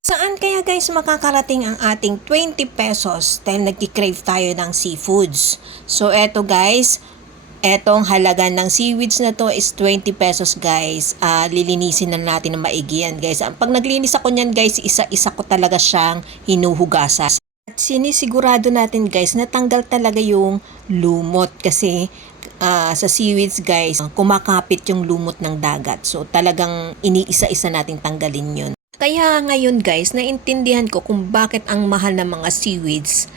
Saan kaya guys makakarating ang ating 20 pesos dahil nagki-crave tayo ng seafoods? So eto guys, etong halaga ng seaweeds na to is 20 pesos guys. Ah, lilinisin na natin ng maigi yan guys. Pag naglinis ako niyan guys, isa-isa ko talaga siyang hinuhugasan. At sinisigurado natin guys na tanggal talaga yung lumot kasi ah, sa seaweeds guys, kumakapit yung lumot ng dagat. So talagang iniisa-isa natin tanggalin yun. Kaya ngayon guys, naintindihan ko kung bakit ang mahal ng mga seaweeds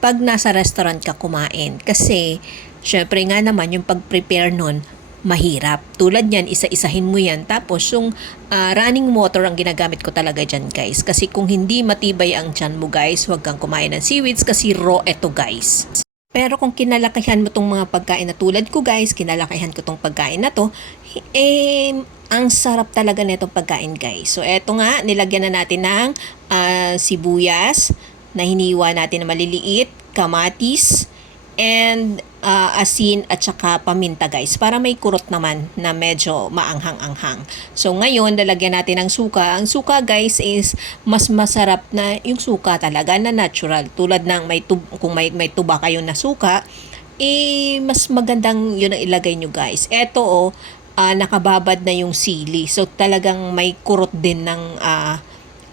pag nasa restaurant ka kumain. Kasi, syempre nga naman, yung pag-prepare nun, mahirap. Tulad yan, isa-isahin mo yan. Tapos, yung ah, running water ang ginagamit ko talaga dyan, guys. Kasi kung hindi matibay ang tiyan mo, guys, huwag kang kumain ng seaweeds kasi raw eto, guys. Pero kung kinalakihan mo tong mga pagkain na tulad ko guys, kinalakihan ko tong pagkain na to, eh, ang sarap talaga nitong pagkain guys. So eto nga, nilagyan na natin ng ah, sibuyas na hiniwa natin na maliliit, kamatis, and ah, asin at saka paminta guys para may kurot naman na medyo maanghang-anghang. So ngayon lalagyan natin ng suka. Ang suka guys is mas masarap na yung suka talaga na natural. Tulad ng may tub kung may may tuba kayo na suka, eh mas magandang yun ang ilagay nyo guys. Eto oh, ah, nakababad na yung sili. So talagang may kurot din ng ah,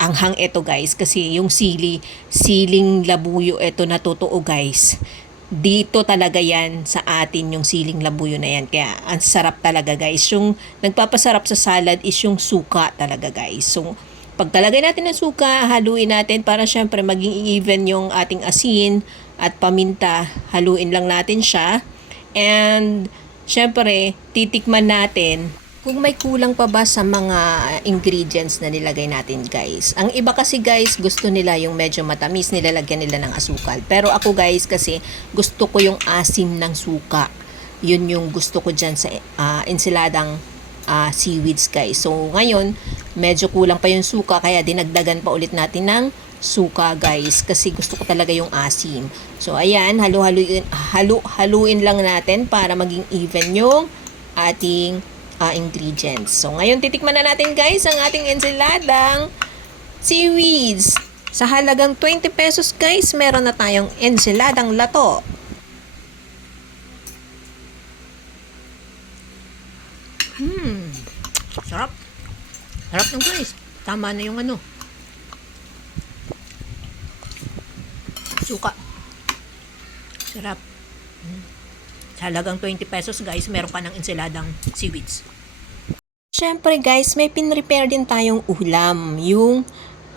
anghang ito guys kasi yung sili, siling labuyo ito na totoo guys dito talaga yan sa atin yung siling labuyo na yan. Kaya ang sarap talaga guys. Yung nagpapasarap sa salad is yung suka talaga guys. So pagtalagay natin ng suka, haluin natin para syempre maging even yung ating asin at paminta. Haluin lang natin siya. And syempre titikman natin kung may kulang pa ba sa mga ingredients na nilagay natin guys. Ang iba kasi guys, gusto nila yung medyo matamis, nilalagyan nila ng asukal. Pero ako guys kasi gusto ko yung asim ng suka. Yun yung gusto ko dyan sa ah, ensiladang ah, seaweeds guys. So ngayon, medyo kulang pa yung suka kaya dinagdagan pa ulit natin ng suka guys kasi gusto ko talaga yung asim. So ayan, halu-haluin halu-haluin lang natin para maging even yung ating ah, ingredients. So, ngayon titikman na natin guys ang ating ensiladang seaweeds. Sa halagang 20 pesos guys, meron na tayong ensiladang lato. Hmm. Sarap. Sarap ng guys. Tama na yung ano. Suka. Sarap. Sa halagang 20 pesos guys, meron ka ng ensiladang seaweeds. Siyempre guys, may pinrepare din tayong ulam. Yung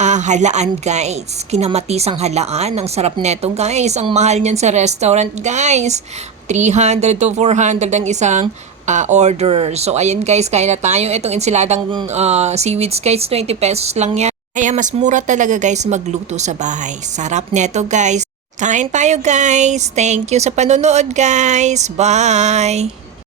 ah, halaan guys. Kinamatisang halaan. Ang sarap neto guys. Ang mahal niyan sa restaurant guys. 300 to 400 ang isang ah, order. So ayan guys, kaya na tayo. Itong ensiladang ah, seaweeds guys, 20 pesos lang yan. Kaya mas mura talaga guys magluto sa bahay. Sarap neto guys. Kain tayo guys. Thank you sa panonood guys. Bye!